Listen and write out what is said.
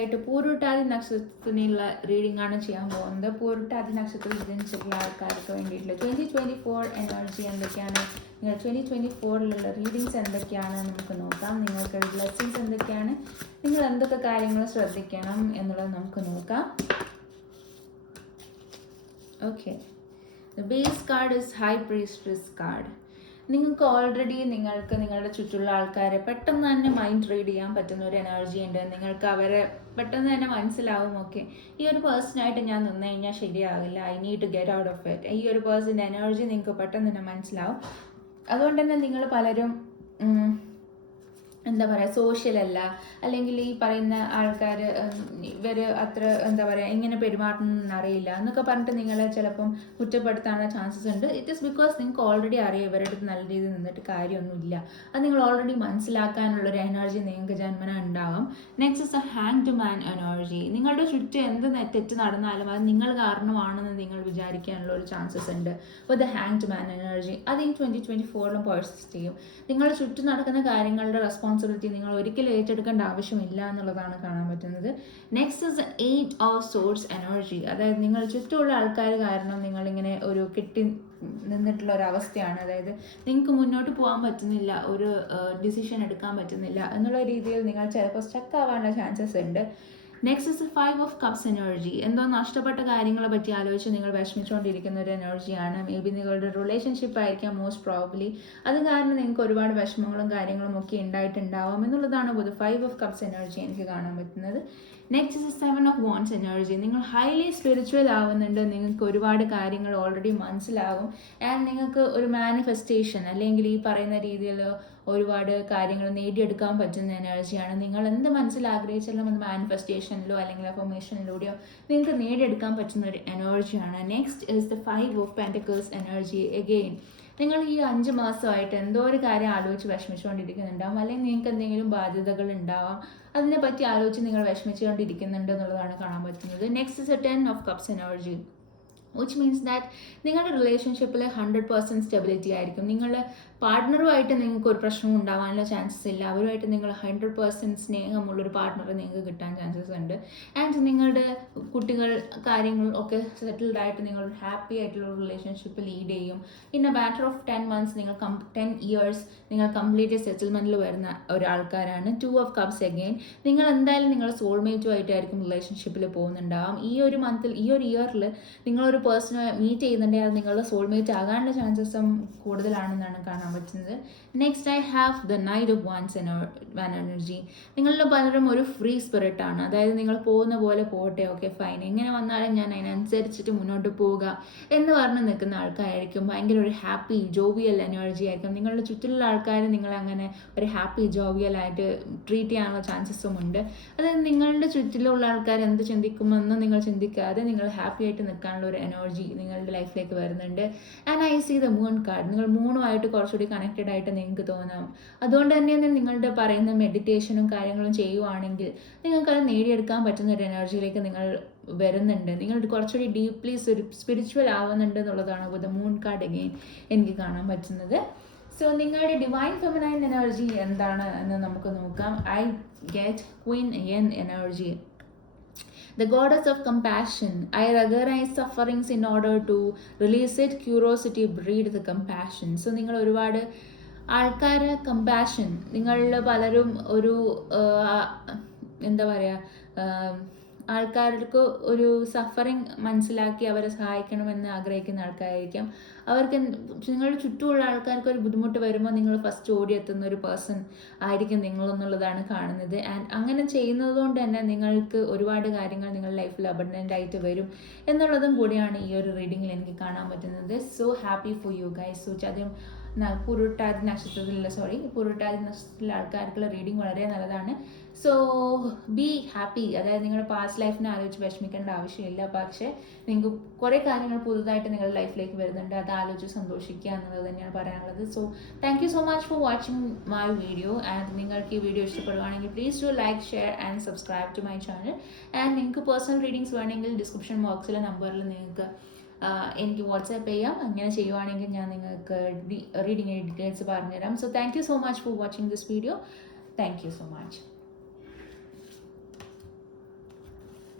ആയിട്ട് പൂരുട്ടാതി നക്ഷത്രത്തിനുള്ള റീഡിംഗ് ആണ് ചെയ്യാൻ പോകുന്നത്. പൂരുട്ടാതി നക്ഷത്രത്തിൽ ജനിച്ചിട്ടുള്ള ആൾക്കാർക്ക് വേണ്ടിയിട്ടുള്ള 2024 എനർജി എന്തൊക്കെയാണ്, നിങ്ങൾ 2024ലുള്ള റീഡിങ്സ് എന്തൊക്കെയാണ് നമുക്ക് നോക്കാം. നിങ്ങൾക്ക് ബ്ലെസ്സിങ്സ് എന്തൊക്കെയാണ്, നിങ്ങൾ എന്തൊക്കെ കാര്യങ്ങൾ ശ്രദ്ധിക്കണം എന്നുള്ളത് നമുക്ക് നോക്കാം. Okay, the base card is high priestess card. നിങ്ങൾക്ക് ഓൾറെഡി നിങ്ങളുടെ ചുറ്റുള്ള ആൾക്കാരെ പെട്ടെന്ന് തന്നെ മൈൻഡ് റീഡ് ചെയ്യാൻ പറ്റുന്ന ഒരു എനർജി ഉണ്ട്. നിങ്ങൾക്ക് അവരെ പെട്ടെന്ന് തന്നെ മനസ്സിലാവും, ഓക്കെ ഈ ഒരു പേഴ്സണായിട്ട് ഞാൻ നിന്ന് കഴിഞ്ഞാൽ ശരിയാവില്ല, I need to get out of it. ഈ ഒരു പേഴ്സൻ്റെ എനർജി നിങ്ങൾക്ക് പെട്ടെന്ന് തന്നെ മനസ്സിലാവും. അതുകൊണ്ട് തന്നെ നിങ്ങൾ പലരും എന്താ പറയുക, സോഷ്യൽ അല്ല, അല്ലെങ്കിൽ ഈ പറയുന്ന ആൾക്കാർ ഇവർ അത്ര എന്താ പറയുക ഇങ്ങനെ പെരുമാറണമെന്ന് അറിയില്ല എന്നൊക്കെ പറഞ്ഞിട്ട് നിങ്ങളെ ചിലപ്പം കുറ്റപ്പെടുത്താനുള്ള ചാൻസസ് ഉണ്ട്. ഇറ്റ് ഈസ് ബിക്കോസ് നിങ്ങൾക്ക് ഓൾറെഡി അറിയാം ഇവരുടെ അടുത്ത് നല്ല രീതിയിൽ നിന്നിട്ട് കാര്യമൊന്നുമില്ല. അത് നിങ്ങൾ ഓൾറെഡി മനസ്സിലാക്കാനുള്ളൊരു എനർജി നിങ്ങൾക്ക് ജന്മന ഉണ്ടാവാം. Next is A hanged man energy. നിങ്ങളുടെ ചുറ്റും എന്ത് തെറ്റ് നടന്നാലും അത് നിങ്ങൾ കാരണമാണെന്ന് നിങ്ങൾ വിചാരിക്കാനുള്ള ഒരു ചാൻസസ് ഉണ്ട്. അപ്പോൾ ദ ഹാങ്ഡ് മാൻ എനർജി അത് ഈ 2024 പെർസിസ്റ്റ് ചെയ്യും. നിങ്ങളുടെ ചുറ്റും നടക്കുന്ന കാര്യങ്ങളുടെ റെസ്പോൺസിബിലിറ്റി നിങ്ങൾ ഒരിക്കലും ഏറ്റെടുക്കേണ്ട ആവശ്യമില്ല എന്നുള്ളതാണ് കാണാൻ പറ്റുന്നത്. Next is 8 of swords energy. അതായത് നിങ്ങൾ ചുറ്റുമുള്ള ആൾക്കാർ കാരണം നിങ്ങളിങ്ങനെ ഒരു കെട്ടി നിന്നിട്ടുള്ള ഒരു അവസ്ഥയാണ്. അതായത് നിങ്ങൾക്ക് മുന്നോട്ട് പോകാൻ പറ്റുന്നില്ല, ഒരു ഡിസിഷൻ എടുക്കാൻ പറ്റുന്നില്ല എന്നുള്ള രീതിയിൽ നിങ്ങൾ ചിലപ്പോൾ സ്റ്റക്ക് ആവാനുള്ള ചാൻസസ് ഉണ്ട്. Next is 5 of cups energy. എന്തോ നഷ്ടപ്പെട്ട കാര്യങ്ങളെ പറ്റി ആലോചിച്ച് നിങ്ങൾ വിഷമിച്ചുകൊണ്ടിരിക്കുന്ന ഒരു എനർജിയാണ്. മേ ബി നിങ്ങളുടെ റിലേഷൻഷിപ്പ് ആയിരിക്കാം മോസ്റ്റ് പ്രോബ്ലി. അത് കാരണം നിങ്ങൾക്ക് ഒരുപാട് വിഷമങ്ങളും കാര്യങ്ങളും ഒക്കെ ഉണ്ടായിട്ടുണ്ടാവാം എന്നുള്ളതാണ് ഒരു 5 ഓഫ് കപ്സ് എനർജി എനിക്ക് കാണാൻ പറ്റുന്നത്. Next is 7 of wants energy. നിങ്ങൾ ഹൈലി സ്പിരിച്വൽ ആവുന്നുണ്ട്, നിങ്ങൾക്ക് ഒരുപാട് കാര്യങ്ങൾ ഓൾറെഡി മനസ്സിലാവും. ആൻഡ് നിങ്ങൾക്ക് ഒരു മാനിഫെസ്റ്റേഷൻ അല്ലെങ്കിൽ ഈ പറയുന്ന രീതിയിൽ ഒരുപാട് കാര്യങ്ങൾ നേടിയെടുക്കാൻ പറ്റുന്ന എനർജിയാണ്. നിങ്ങൾ എന്ത് മനസ്സിൽ ആഗ്രഹിച്ചാലും അത് മാനിഫെസ്റ്റേഷനിലോ അല്ലെങ്കിൽ അഫർമേഷനിലൂടെയോ നിങ്ങൾക്ക് നേടിയെടുക്കാൻ പറ്റുന്ന ഒരു എനർജിയാണ്. Next is the 5 of pentacles energy. Again നിങ്ങൾ ഈ 5 മാസമായിട്ട് എന്തോ ഒരു കാര്യം ആലോചിച്ച് വിഷമിച്ചുകൊണ്ടിരിക്കുന്നുണ്ടാവും, അല്ലെങ്കിൽ നിങ്ങൾക്ക് എന്തെങ്കിലും ബാധ്യതകൾ ഉണ്ടാവാം, അതിനെപ്പറ്റി ആലോചിച്ച് നിങ്ങൾ വിഷമിച്ചുകൊണ്ടിരിക്കുന്നുണ്ട് എന്നുള്ളതാണ് കാണാൻ പറ്റുന്നത്. Next is A 10 of cups energy, which means that നിങ്ങളുടെ റിലേഷൻഷിപ്പിൽ 100% സ്റ്റെബിലിറ്റി ആയിരിക്കും. നിങ്ങളുടെ പാർട്ട്ണറുമായിട്ട് നിങ്ങൾക്ക് ഒരു പ്രശ്നവും ഉണ്ടാവാനുള്ള ചാൻസസ് ഇല്ല. അവരുമായിട്ട് നിങ്ങൾ 100% സ്നേഹമുള്ളൊരു പാർട്ട്ണറെ നിങ്ങൾക്ക് കിട്ടാൻ ചാൻസസ് ഉണ്ട്. ആൻഡ് നിങ്ങളുടെ കുട്ടികൾ കാര്യങ്ങൾ ഒക്കെ സെറ്റിൽഡ് ആയിട്ട് നിങ്ങൾ ഹാപ്പി ആയിട്ടുള്ള ഒരു റിലേഷൻഷിപ്പ് ലീഡ് ചെയ്യും. In A matter of 10 months നിങ്ങൾ 10 years നിങ്ങൾ കംപ്ലീറ്റ് സെറ്റിൽമെൻറ്റിൽ വരുന്ന ഒരാൾക്കാരാണ്. 2 ഓഫ് കപ്സ് അഗെയിൻ, നിങ്ങൾ എന്തായാലും നിങ്ങളുടെ സോൾമേറ്റുമായിട്ടായിരിക്കും റിലേഷൻഷിപ്പിൽ പോകുന്നുണ്ടാവാം. ഈ ഒരു മന്തിൽ ഈ ഒരു ഇയറിൽ നിങ്ങളൊരു പേഴ്സണെ മീറ്റ് ചെയ്യുന്നുണ്ടെങ്കിൽ അത് നിങ്ങളുടെ സോൾമേറ്റ് ആകാനുള്ള ചാൻസസും കൂടുതലാണെന്നാണ് കാണാൻ പറ്റുന്നത്. Next I have the knight of wands energy. നിങ്ങളുടെ പലരും ഒരു ഫ്രീ സ്പിരിറ്റ് ആണ്. അതായത് നിങ്ങൾ പോകുന്ന പോലെ പോകട്ടെ, ഓക്കെ ഫൈൻ, എങ്ങനെ വന്നാലും ഞാൻ അതിനനുസരിച്ചിട്ട് മുന്നോട്ട് പോവുക എന്ന് പറഞ്ഞ് നിൽക്കുന്ന ആൾക്കാരായിരിക്കും. ഭയങ്കര ഒരു ഹാപ്പി ജോവിയൽ എനർജി ആയിരിക്കും. നിങ്ങളുടെ ചുറ്റിലുള്ള ആൾക്കാർ നിങ്ങളങ്ങനെ ഒരു ഹാപ്പി ജോവിയലായിട്ട് ട്രീറ്റ് ചെയ്യാനുള്ള ചാൻസസും ഉണ്ട്. അതായത് നിങ്ങളുടെ ചുറ്റിലുള്ള ആൾക്കാർ എന്ത് ചിന്തിക്കുമെന്ന് നിങ്ങൾ ചിന്തിക്കാതെ നിങ്ങൾ ഹാപ്പി ആയിട്ട് നിൽക്കാനുള്ള ഒരു എനർജി നിങ്ങളുടെ ലൈഫിലേക്ക് വരുന്നുണ്ട്. And I see the moon card. നിങ്ങൾ മൂണുമായിട്ട് കുറച്ചുകൂടി കണക്റ്റഡ് ആയിട്ട് നിങ്ങൾക്ക് തോന്നാം. അതുകൊണ്ട് തന്നെ നിങ്ങളുടെ പറയുന്ന മെഡിറ്റേഷനും കാര്യങ്ങളും ചെയ്യുവാണെങ്കിൽ നിങ്ങൾക്കത് നേടിയെടുക്കാൻ പറ്റുന്ന ഒരു എനർജിയിലേക്ക് നിങ്ങൾ വരുന്നുണ്ട്. നിങ്ങൾ കുറച്ചുകൂടി ഡീപ്ലി സ്പിരിച്വൽ ആവുന്നുണ്ട് എന്നുള്ളതാണ് വിത്ത് മൂൺ കാർഡ് അഗെയിൻ എനിക്ക് കാണാൻ പറ്റുന്നത്. സോ നിങ്ങളുടെ ഡിവൈൻ ഫെമിനൈൻ എനർജി എന്താണ് എന്ന് നമുക്ക് നോക്കാം. I get Queen N energy. The goddess of compassion. I recognize sufferings in order to release it. Curiosity breed the compassion. So നിങ്ങൾ ഒരുപാട് ആൾക്കാരെ കമ്പാഷൻ, നിങ്ങളിൽ പലരും ഒരു എന്താ പറയുക ആൾക്കാർക്ക് ഒരു സഫറിങ് മനസ്സിലാക്കി അവരെ സഹായിക്കണമെന്ന് ആഗ്രഹിക്കുന്ന ആൾക്കാരായിരിക്കാം. അവർക്ക് നിങ്ങളുടെ ചുറ്റുമുള്ള ആൾക്കാർക്ക് ഒരു ബുദ്ധിമുട്ട് വരുമ്പോൾ നിങ്ങൾ ഫസ്റ്റ് ഓടിയെത്തുന്ന ഒരു പേഴ്സൺ ആയിരിക്കും നിങ്ങളെന്നുള്ളതാണ് കാണുന്നത്. ആൻഡ് അങ്ങനെ ചെയ്യുന്നത് കൊണ്ട് തന്നെ നിങ്ങൾക്ക് ഒരുപാട് കാര്യങ്ങൾ നിങ്ങളുടെ ലൈഫിൽ അബണ്ടൻ്റ് ആയിട്ട് വരും എന്നുള്ളതും കൂടിയാണ് ഈ ഒരു റീഡിങ്ങിൽ എനിക്ക് കാണാൻ പറ്റുന്നത്. So happy for you guys. So ആദ്യം പൂരുട്ടാതി നക്ഷത്രത്തിലെ ആൾക്കാർക്കുള്ള റീഡിങ് വളരെ നല്ലതാണ്. So be happy. അതായത് നിങ്ങളുടെ പാസ്റ്റ് ലൈഫിനെ ആലോചിച്ച് വിഷമിക്കേണ്ട ആവശ്യമില്ല. പക്ഷേ നിങ്ങൾക്ക് കുറേ കാര്യങ്ങൾ പുതുതായിട്ട് നിങ്ങളുടെ ലൈഫിലേക്ക് വരുന്നുണ്ട്, അത് ആലോചിച്ച് സന്തോഷിക്കുക എന്നുള്ളത് തന്നെയാണ് പറയാനുള്ളത്. So thank you so much for watching my video. And നിങ്ങൾക്ക് ഈ വീഡിയോ ഇഷ്ടപ്പെടുകയാണെങ്കിൽ please do like, share and subscribe to my channel. And നിങ്ങൾക്ക് പേഴ്സണൽ റീഡിങ്സ് വേണമെങ്കിൽ ഡിസ്ക്രിപ്ഷൻ ബോക്സിലെ നമ്പറിൽ നിങ്ങൾക്ക് എനിക്ക് വാട്സാപ്പ് ചെയ്യാം. അങ്ങനെ ചെയ്യുവാണെങ്കിൽ ഞാൻ നിങ്ങൾക്ക് റീഡിങ്ങിൻ്റെ ഡീറ്റെയിൽസ് പറഞ്ഞുതരാം. So thank you so much for watching this video. Thank you so much.